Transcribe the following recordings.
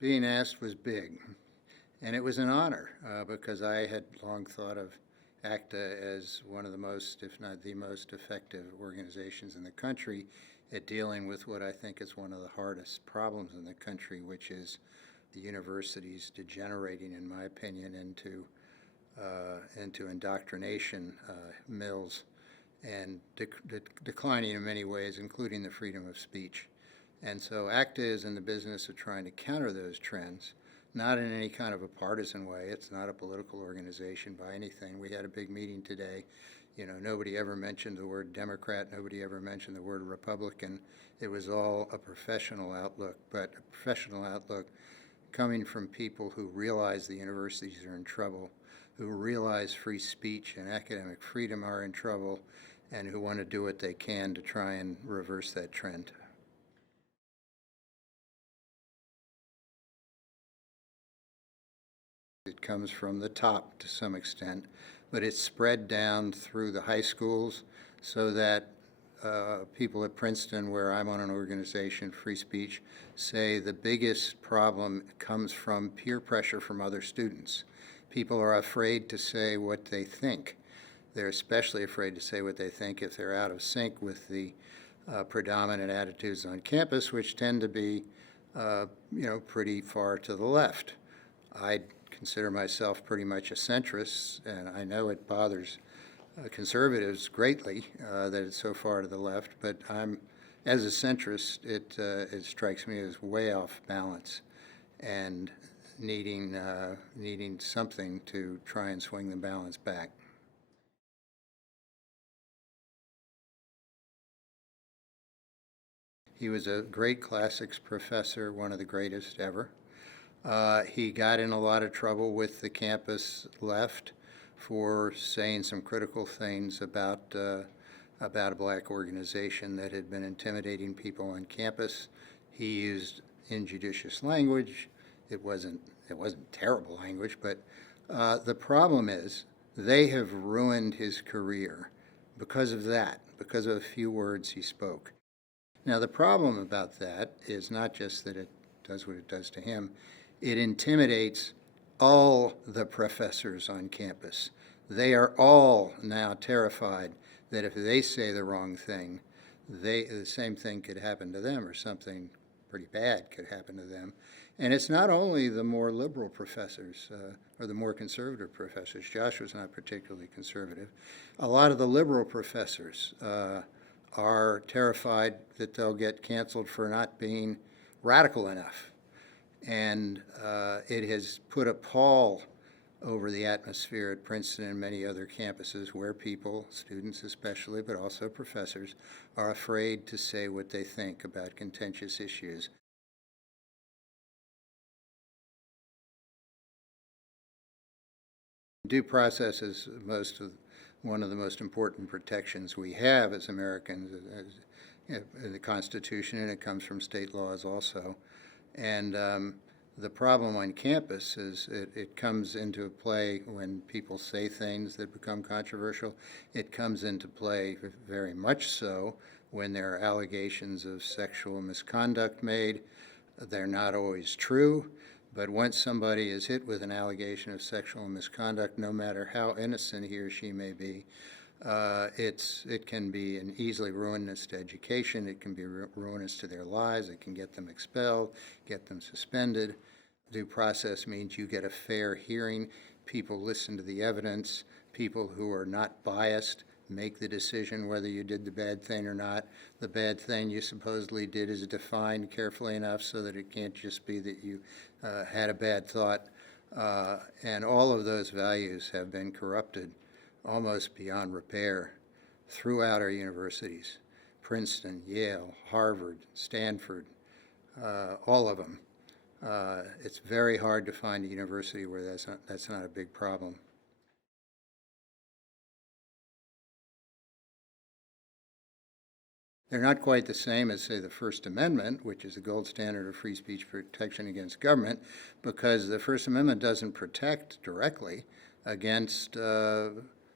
Being asked was big, and it was an honor because I had long thought of ACTA as one of the most, if not the most effective organizations in the country at dealing with what I think is one of the hardest problems in the country, which is the universities degenerating, in my opinion, into indoctrination mills and declining in many ways, including the freedom of speech. And so ACTA is in the business of trying to counter those trends, not in any kind of a partisan way. It's not a political organization by anything. We had a big meeting today. You know, nobody ever mentioned the word Democrat. Nobody ever mentioned the word Republican. It was all a professional outlook, but a professional outlook coming from people who realize the universities are in trouble, who realize free speech and academic freedom are in trouble, and who want to do what they can to try and reverse that trend. It comes from the top to some extent, but it's spread down through the high schools so that people at Princeton, where I'm on an organization, Free Speech, say the biggest problem comes from peer pressure from other students. People are afraid to say what they think. They're especially afraid to say what they think if they're out of sync with the predominant attitudes on campus, which tend to be, pretty far to the left. I consider myself pretty much a centrist, and I know it bothers conservatives greatly that it's so far to the left, but as a centrist, it strikes me as way off balance and needing something to try and swing the balance back. He was a great classics professor, one of the greatest ever. He got in a lot of trouble with the campus left for saying some critical things about a black organization that had been intimidating people on campus. He used injudicious language. It wasn't terrible language, but the problem is they have ruined his career because of that, because of a few words he spoke. Now, the problem about that is not just that it does what it does to him, it intimidates all the professors on campus. They are all now terrified that if they say the wrong thing, the same thing could happen to them, or something pretty bad could happen to them. And it's not only the more liberal professors or the more conservative professors. Josh was not particularly conservative. A lot of the liberal professors are terrified that they'll get canceled for not being radical enough. And it has put a pall over the atmosphere at Princeton and many other campuses where people, students especially, but also professors, are afraid to say what they think about contentious issues. Due process is one of the most important protections we have as Americans, in the Constitution, and it comes from state laws also. And the problem on campus is it comes into play when people say things that become controversial. It comes into play very much so when there are allegations of sexual misconduct made. They're not always true, but once somebody is hit with an allegation of sexual misconduct, no matter how innocent he or she may be, it can be an easily ruinous to education. It can be ruinous to their lives. It can get them expelled, get them suspended. Due process means you get a fair hearing. People listen to the evidence. People who are not biased make the decision whether you did the bad thing or not. The bad thing you supposedly did is defined carefully enough so that it can't just be that you had a bad thought. And all of those values have been corrupted almost beyond repair throughout our universities. Princeton, Yale, Harvard, Stanford, all of them. It's very hard to find a university where that's not a big problem. They're not quite the same as, say, the First Amendment, which is the gold standard of free speech protection against government, because the First Amendment doesn't protect directly against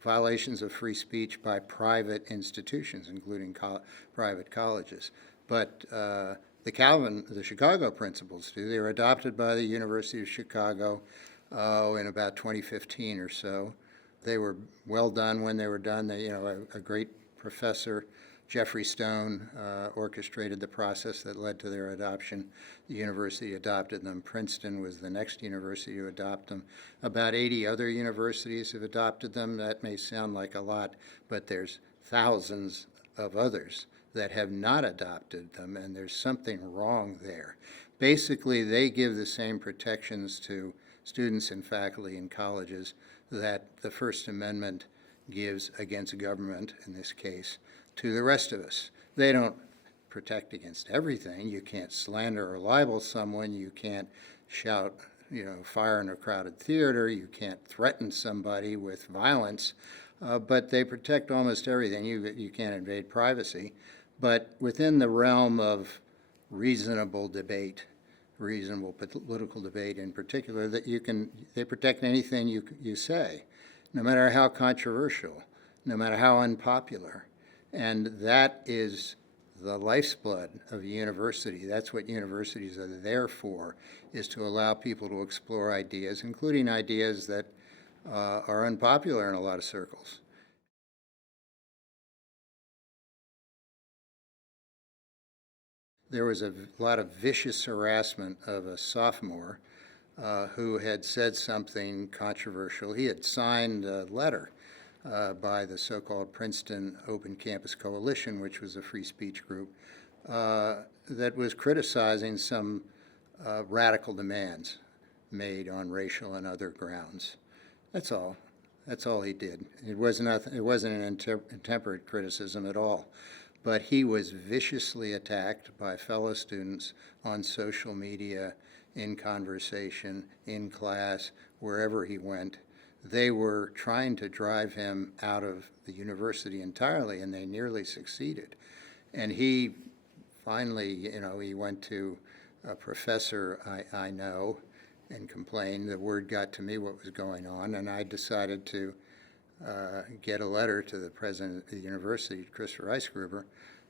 violations of free speech by private institutions, including private colleges. But the Chicago principles do. They were adopted by the University of Chicago in about 2015 or so. They were well done when they were done. A great professor, Jeffrey Stone, orchestrated the process that led to their adoption. The university adopted them. Princeton was the next university to adopt them. About 80 other universities have adopted them. That may sound like a lot, but there's thousands of others that have not adopted them, and there's something wrong there. Basically, they give the same protections to students and faculty in colleges that the First Amendment gives against government, in this case, to the rest of us. They don't protect against everything. You can't slander or libel someone. You can't shout, fire in a crowded theater. You can't threaten somebody with violence. But they protect almost everything. You can't invade privacy. But within the realm of reasonable debate, reasonable political debate in particular, they protect anything you say, no matter how controversial, no matter how unpopular. And that is the lifeblood of a university. That's what universities are there for, is to allow people to explore ideas, including ideas that are unpopular in a lot of circles. There was a lot of vicious harassment of a sophomore who had said something controversial. He had signed a letter by the so-called Princeton Open Campus Coalition, which was a free speech group, that was criticizing some radical demands made on racial and other grounds. That's all. That's all he did. It wasn't an intemperate criticism at all. But he was viciously attacked by fellow students on social media, in conversation, in class, wherever he went. They were trying to drive him out of the university entirely, and they nearly succeeded. And he finally, he went to a professor I know and complained. The word got to me what was going on, and I decided to get a letter to the president of the university, Christopher Eisgruber,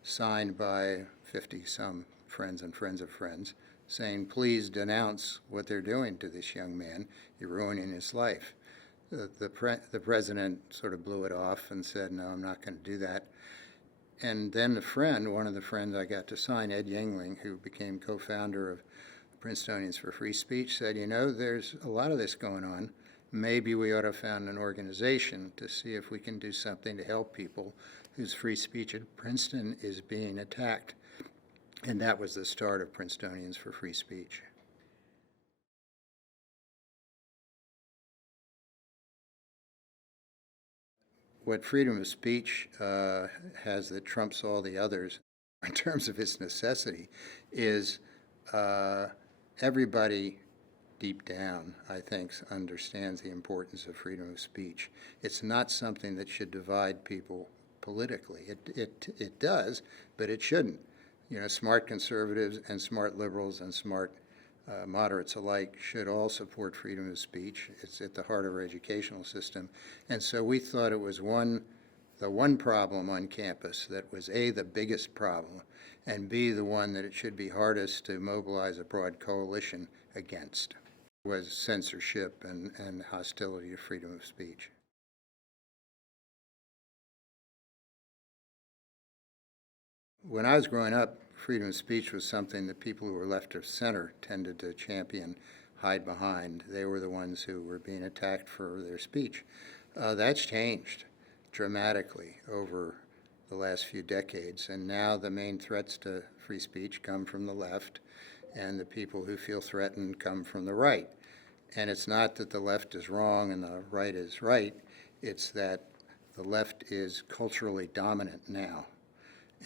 signed by 50-some friends and friends of friends, saying, please denounce what they're doing to this young man. You're ruining his life. The president sort of blew it off and said, no, I'm not going to do that. And then one of the friends I got to sign, Ed Yingling, who became co-founder of Princetonians for Free Speech, said, there's a lot of this going on. Maybe we ought to found an organization to see if we can do something to help people whose free speech at Princeton is being attacked. And that was the start of Princetonians for Free Speech. What freedom of speech has that trumps all the others in terms of its necessity is everybody deep down, I think, understands the importance of freedom of speech. It's not something that should divide people politically. It does, but it shouldn't. Smart conservatives and smart liberals and smart moderates alike should all support freedom of speech. It's at the heart of our educational system. And so we thought it was the one problem on campus that was A, the biggest problem, and B, the one that it should be hardest to mobilize a broad coalition against, was censorship and hostility to freedom of speech. When I was growing up, freedom of speech was something that people who were left of center tended to champion, hide behind. They were the ones who were being attacked for their speech. That's changed dramatically over the last few decades, and now the main threats to free speech come from the left, and the people who feel threatened come from the right. And it's not that the left is wrong and the right is right, it's that the left is culturally dominant now.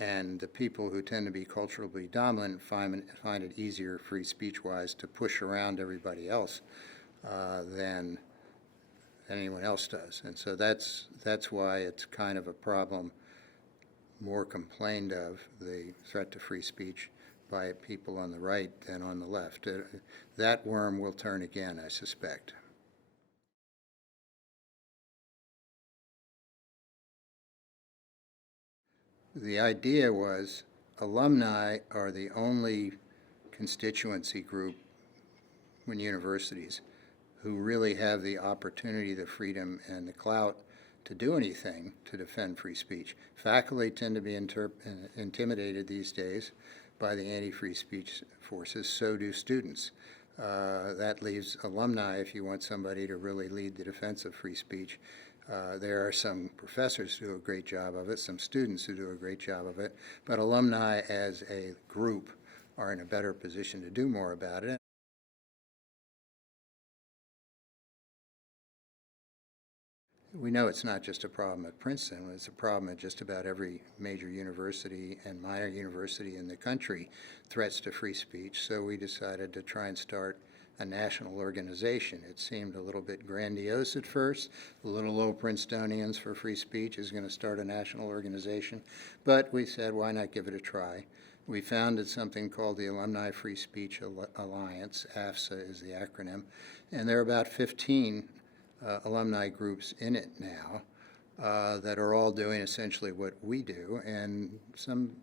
And the people who tend to be culturally dominant find it easier, free speech-wise, to push around everybody else than anyone else does. And so that's why it's kind of a problem more complained of, the threat to free speech, by people on the right than on the left. That worm will turn again, I suspect. The idea was alumni are the only constituency group in universities who really have the opportunity, the freedom, and the clout to do anything to defend free speech. Faculty tend to be intimidated these days by the anti-free speech forces, so do students. That leaves alumni if you want somebody to really lead the defense of free speech. There are some professors who do a great job of it, some students who do a great job of it, but alumni as a group are in a better position to do more about it. We know it's not just a problem at Princeton, it's a problem at just about every major university and minor university in the country, threats to free speech. So we decided to try and start a national organization. It seemed a little bit grandiose at first. The little old Princetonians for free speech is going to start a national organization. But we said, why not give it a try? We founded something called the Alumni Free Speech Alliance. AFSA is the acronym. And there are about 15 alumni groups in it now that are all doing essentially what we do, and some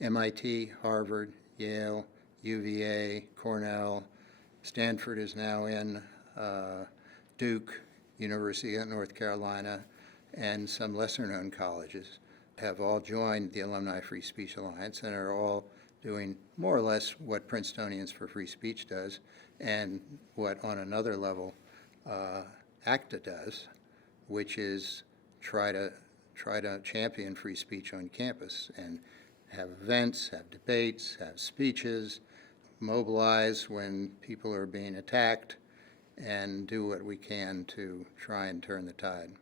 MIT, Harvard, Yale, UVA, Cornell, Stanford is now in, Duke, University of North Carolina, and some lesser-known colleges have all joined the Alumni Free Speech Alliance and are all doing more or less what Princetonians for Free Speech does, and what on another level ACTA does, which is try to champion free speech on campus and have events, have debates, have speeches, mobilize when people are being attacked, and do what we can to try and turn the tide.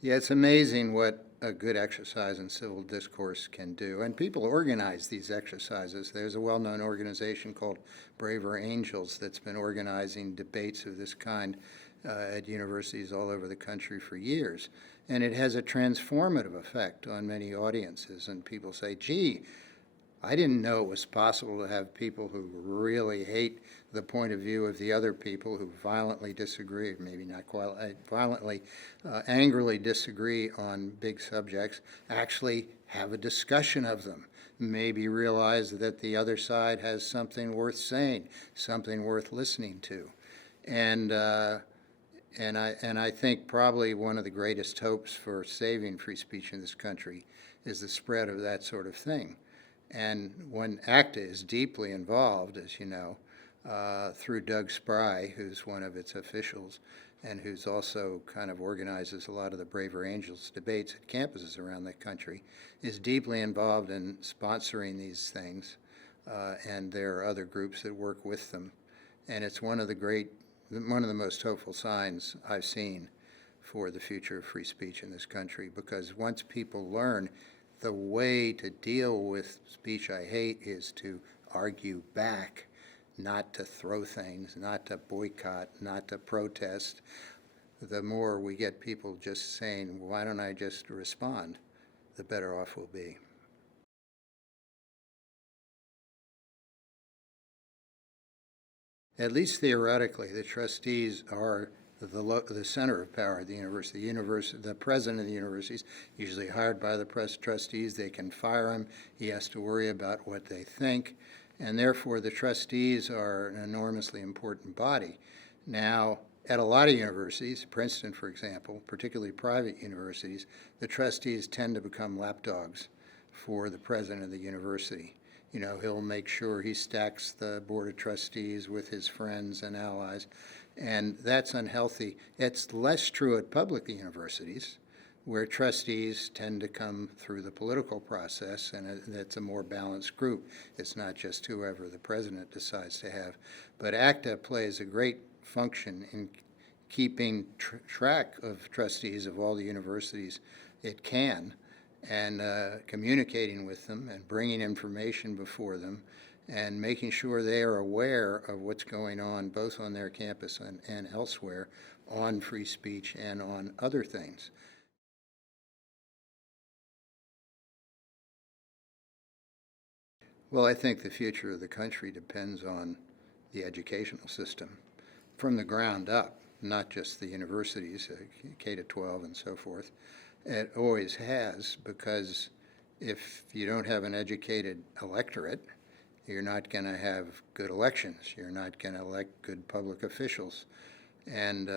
Yeah, it's amazing what a good exercise in civil discourse can do. And people organize these exercises. There's a well-known organization called Braver Angels that's been organizing debates of this kind at universities all over the country for years. And it has a transformative effect on many audiences. And people say, gee, I didn't know it was possible to have people who really hate the point of view of the other people, who violently disagree, maybe not quite violently, angrily disagree on big subjects, actually have a discussion of them. Maybe realize that the other side has something worth saying, something worth listening to. And I think probably one of the greatest hopes for saving free speech in this country is the spread of that sort of thing. And when ACTA is deeply involved, as you know, through Doug Spry, who's one of its officials, and who's also kind of organizes a lot of the Braver Angels debates at campuses around the country, is deeply involved in sponsoring these things, and there are other groups that work with them. And it's one of the most hopeful signs I've seen for the future of free speech in this country, because once people learn the way to deal with speech I hate is to argue back, not to throw things, not to boycott, not to protest. The more we get people just saying, why don't I just respond, the better off we'll be. At least theoretically, the trustees are the center of power at the university. The president of the university is usually hired by the trustees. They can fire him. He has to worry about what they think. And therefore, the trustees are an enormously important body. Now, at a lot of universities, Princeton, for example, particularly private universities, the trustees tend to become lapdogs for the president of the university. You know, he'll make sure he stacks the board of trustees with his friends and allies, and that's unhealthy. It's less true at public universities, where trustees tend to come through the political process, and it's a more balanced group. It's not just whoever the president decides to have. But ACTA plays a great function in keeping track of trustees of all the universities it can, and communicating with them and bringing information before them and making sure they are aware of what's going on both on their campus and elsewhere on free speech and on other things. Well, I think the future of the country depends on the educational system from the ground up. not just the universities, K to 12 and so forth. It always has, because if you don't have an educated electorate, you're not going to have good elections. You're not going to elect good public officials, and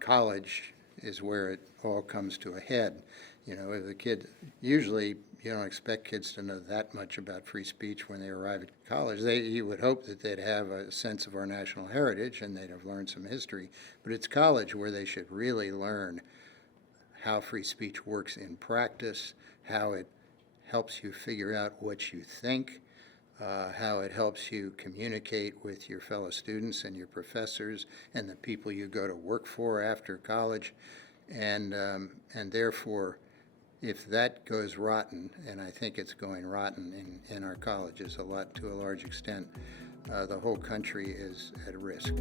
college is where it all comes to a head. You know, if the kid, usually you don't expect kids to know that much about free speech when they arrive at college. You would hope that they'd have a sense of our national heritage and they'd have learned some history, but it's college where they should really learn how free speech works in practice, how it helps you figure out what you think, how it helps you communicate with your fellow students and your professors and the people you go to work for after college. And therefore, if that goes rotten, and I think it's going rotten in our colleges to a large extent, the whole country is at risk.